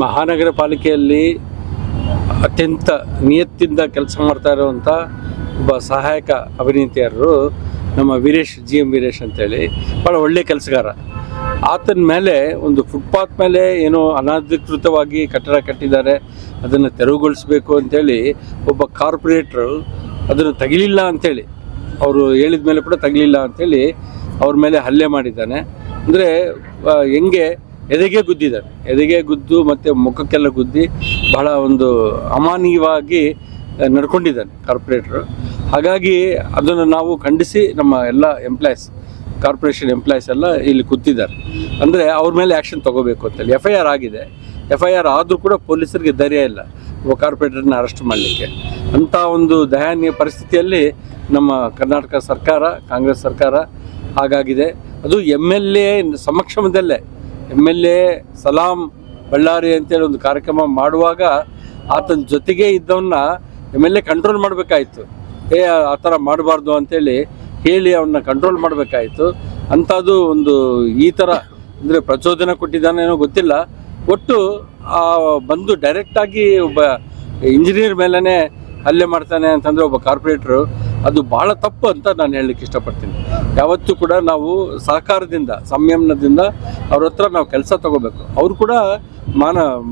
ಮಹಾನಗರ ಪಾಲಿಕೆಯಲ್ಲಿ ಅತ್ಯಂತ ನಿಯತ್ತಿಂದ ಕೆಲಸ ಮಾಡ್ತಾ ಇರುವಂಥ ಒಬ್ಬ ಸಹಾಯಕ ಅಭಿನೇತಿಯರು ನಮ್ಮ ವೀರೇಶ್ ವೀರೇಶ್ ಅಂತೇಳಿ ಭಾಳ ಒಳ್ಳೆ ಕೆಲಸಗಾರ. ಆತನ ಮೇಲೆ ಒಂದು ಫುಟ್ಪಾತ್ ಮೇಲೆ ಏನೋ ಅನಧಿಕೃತವಾಗಿ ಕಟ್ಟಡ ಕಟ್ಟಿದ್ದಾರೆ, ಅದನ್ನು ತೆರವುಗೊಳಿಸಬೇಕು ಅಂತೇಳಿ ಒಬ್ಬ ಕಾರ್ಪೊರೇಟ್ರು ಅದನ್ನು ತೆಗಿಲಿಲ್ಲ ಅಂಥೇಳಿ, ಅವರು ಹೇಳಿದ ಮೇಲೆ ಕೂಡ ತೆಗಿಲಿಲ್ಲ ಅಂಥೇಳಿ ಅವ್ರ ಮೇಲೆ ಹಲ್ಲೆ ಮಾಡಿದ್ದಾನೆ. ಅಂದರೆ ಹೆಂಗೆ ಎದೆಗೆ ಗುದ್ದು ಮತ್ತು ಮುಖಕ್ಕೆಲ್ಲ ಗುದ್ದಿ ಬಹಳ ಒಂದು ಅಮಾನವೀಯವಾಗಿ ನಡ್ಕೊಂಡಿದ್ದಾನೆ ಕಾರ್ಪೊರೇಟ್ರು. ಹಾಗಾಗಿ ಅದನ್ನು ನಾವು ಖಂಡಿಸಿ ನಮ್ಮ ಎಲ್ಲ ಕಾರ್ಪೊರೇಷನ್ ಎಂಪ್ಲಾಯೀಸ್ ಎಲ್ಲ ಇಲ್ಲಿ ಕೂತಿದ್ದಾರೆ. ಅಂದರೆ ಅವ್ರ ಮೇಲೆ ಆ್ಯಕ್ಷನ್ ತೊಗೋಬೇಕು ಅಂತೇಳಿ FIR ಆಗಿದೆ. FIR ಆದರೂ ಕೂಡ ಪೊಲೀಸರಿಗೆ ಧೈರ್ಯ ಇಲ್ಲ ಒಬ್ಬ ಕಾರ್ಪೊರೇಟರ್ನ ಅರೆಸ್ಟ್ ಮಾಡಲಿಕ್ಕೆ. ಅಂಥ ಒಂದು ದಯನೀಯ ಪರಿಸ್ಥಿತಿಯಲ್ಲಿ ನಮ್ಮ ಕರ್ನಾಟಕ ಸರ್ಕಾರ, ಕಾಂಗ್ರೆಸ್ ಸರ್ಕಾರ ಹಾಗಾಗಿದೆ. ಅದು MLA ಸಮಕ್ಷಮದಲ್ಲೇ MLA ಸಲಾಂ ಬಳ್ಳಾರಿ ಅಂತೇಳಿ ಒಂದು ಕಾರ್ಯಕ್ರಮ ಮಾಡುವಾಗ ಆತನ ಜೊತೆಗೆ ಇದ್ದವನ್ನ MLA ಕಂಟ್ರೋಲ್ ಮಾಡಬೇಕಾಯಿತು. ಆ ಥರ ಮಾಡಬಾರ್ದು ಅಂತೇಳಿ ಹೇಳಿ ಅವನ್ನ ಕಂಟ್ರೋಲ್ ಮಾಡಬೇಕಾಯಿತು. ಅಂಥದ್ದು ಒಂದು ಈ ಥರ ಅಂದರೆ ಪ್ರಚೋದನೆ ಕೊಟ್ಟಿದ್ದಾನೇನೋ ಗೊತ್ತಿಲ್ಲ. ಒಟ್ಟು ಬಂದು ಡೈರೆಕ್ಟಾಗಿ ಒಬ್ಬ ಇಂಜಿನಿಯರ್ ಮೇಲೇ ಹಲ್ಲೆ ಮಾಡ್ತಾನೆ ಅಂತಂದರೆ ಒಬ್ಬ ಕಾರ್ಪೊರೇಟ್ರು, ಅದು ಭಾಳ ತಪ್ಪು ಅಂತ ನಾನು ಹೇಳಲಿಕ್ಕೆ ಇಷ್ಟಪಡ್ತೀನಿ. ಯಾವತ್ತೂ ಕೂಡ ನಾವು ಸಹಕಾರದಿಂದ, ಸಂಯಮನದಿಂದ ಅವ್ರ ಹತ್ರ ನಾವು ಕೆಲಸ ತಗೋಬೇಕು. ಅವರು ಕೂಡ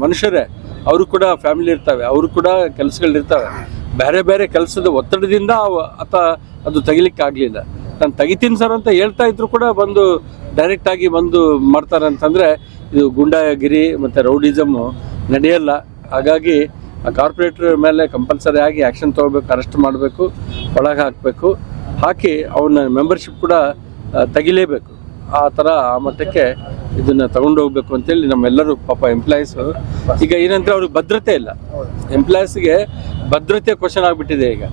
ಮನುಷ್ಯರೇ, ಅವರು ಕೂಡ ಫ್ಯಾಮಿಲಿ ಇರ್ತವೆ, ಅವರು ಕೂಡ ಕೆಲಸಗಳಿರ್ತವೆ. ಬೇರೆ ಕೆಲಸದ ಒತ್ತಡದಿಂದ ಅದು ತೆಗಿಲಿಕ್ಕೆ ಆಗಲಿಲ್ಲ. ನಾನು ತೆಗಿತೀನಿ ಸರ್ ಅಂತ ಹೇಳ್ತಾ ಇದ್ರು ಕೂಡ ಬಂದು ಡೈರೆಕ್ಟಾಗಿ ಬಂದು ಮಾಡ್ತಾರೆ ಅಂತಂದರೆ ಇದು ಗುಂಡಾಗಿರಿ ಮತ್ತು ರೌಡಿಸಮ್ಮು ನಡೆಯಲ್ಲ. ಹಾಗಾಗಿ ಆ ಕಾರ್ಪೊರೇಟ್ರ್ ಮೇಲೆ ಕಂಪಲ್ಸರಿ ಆಗಿ ಆ್ಯಕ್ಷನ್ ತೊಗೋಬೇಕು, ಅರೆಸ್ಟ್ ಮಾಡಬೇಕು, ಒಳಗೆ ಹಾಕಿ ಅವನ ಮೆಂಬರ್ಶಿಪ್ ಕೂಡ ತೆಗಿಲೇಬೇಕು. ಆ ಥರ ಆ ಮಟ್ಟಕ್ಕೆ ಇದನ್ನು ತಗೊಂಡು ಹೋಗ್ಬೇಕು ಅಂತೇಳಿ ನಮ್ಮೆಲ್ಲರೂ ಪಾಪ ಎಂಪ್ಲಾಯೀಸು ಈಗ ಏನಂದರೆ ಅವ್ರಿಗೆ ಭದ್ರತೆ ಇಲ್ಲ. ಎಂಪ್ಲಾಯೀಸ್ಗೆ ಭದ್ರತೆ ಕ್ವಶನ್ ಆಗಿಬಿಟ್ಟಿದೆ ಈಗ.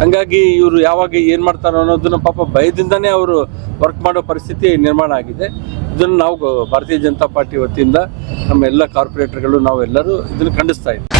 ಹಂಗಾಗಿ ಇವರು ಯಾವಾಗ ಏನು ಮಾಡ್ತಾರೋ ಅನ್ನೋದನ್ನ ಪಾಪ ಭಯದಿಂದನೇ ಅವರು ವರ್ಕ್ ಮಾಡೋ ಪರಿಸ್ಥಿತಿ ನಿರ್ಮಾಣ ಆಗಿದೆ. ಇದನ್ನು ನಾವು ಭಾರತೀಯ ಜನತಾ ಪಾರ್ಟಿ ವತಿಯಿಂದ ನಮ್ಮ ಎಲ್ಲ ಕಾರ್ಪೊರೇಟರ್ಗಳು ನಾವೆಲ್ಲರೂ ಇದನ್ನು ಖಂಡಿಸ್ತಾ ಇದ್ದೀವಿ.